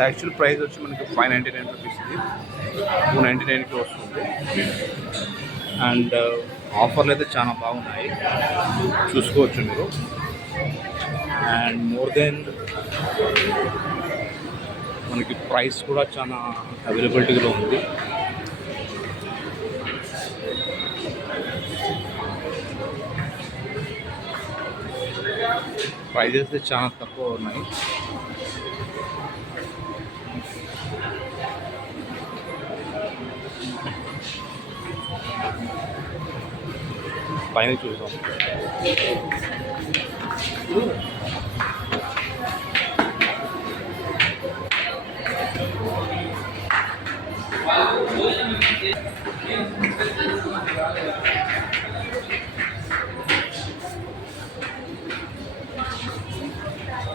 Actual price వచ్చి మనకి 599 రూపీస్, ఇది 299కి వస్తుంది. అండ్ ఆఫర్లు అయితే చాలా బాగున్నాయి, చూసుకోవచ్చు మీరు. అండ్ మోర్ దెన్ మనకి ప్రైస్ కూడా చాలా అవైలబిలిటీలో ఉంది. ప్రైజెస్ అయితే చాలా తక్కువ ఉన్నాయి. పైన చూద్దాం.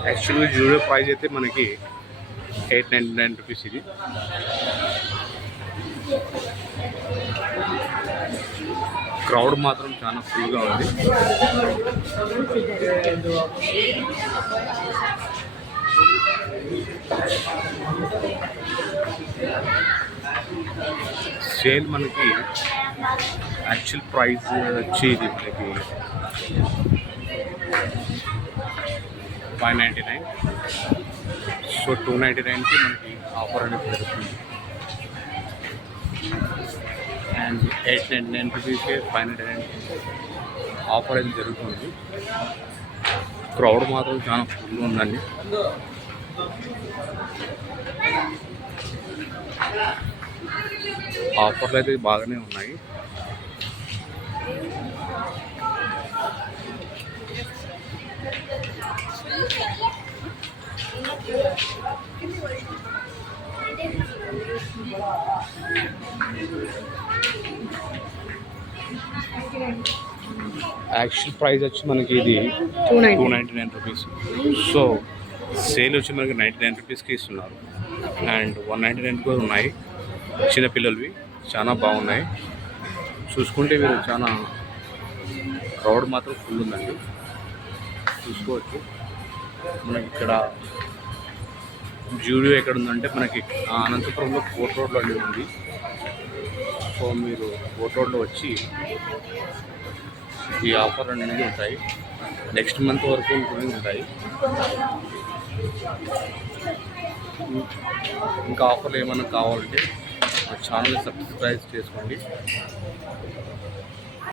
యాక్చువల్గా జూడియో ప్రైస్ అయితే మనకి 899 రూపీస్. ఇది క్రౌడ్ మాత్రం చాలా ఫుల్గా ఉంది. సేల్ మనకి యాక్చువల్ ప్రైస్ వచ్చి ఇది మనకి 599. సో 299కి మనకి ఆఫర్ అనేది జరుగుతుంది. అండ్ 899 రూపీస్కి 599 ఆఫర్ అనేది జరుగుతుంది. క్రౌడ్ మాత్రం చాలా ఫుల్ ఉందండి. ఆఫర్లు అయితే బాగానే ఉన్నాయి. యాక్చువల్ ప్రైస్ వచ్చి మనకి ఇది 299 రూపీస్. సో సేల్ వచ్చి మనకి 99 రూపీస్కి ఇస్తున్నారు. అండ్ 199 కూడా ఉన్నాయి, చిన్నపిల్లలవి చాలా బాగున్నాయి. చూసుకుంటే మీరు చాలా క్రౌడ్ మాత్రం ఫుల్ ఉందండి, చూసుకోవచ్చు. మనకి ఇక్కడ జూడియో ఎక్కడ ఉందంటే మనకి అనంతపురంలో కోర్ట్ రోడ్లో ఉంది. సో మీరు కోర్ట్ రోడ్లో వచ్చి ఈ ఆఫర్ అనేది ఉంటాయి, నెక్స్ట్ మంత్ వరకు ఉంటాయి. ఇంకా ఆఫర్లు ఏమైనా కావాలంటే మా ఛానల్ని సబ్స్క్రైబ్ చేసుకోండి.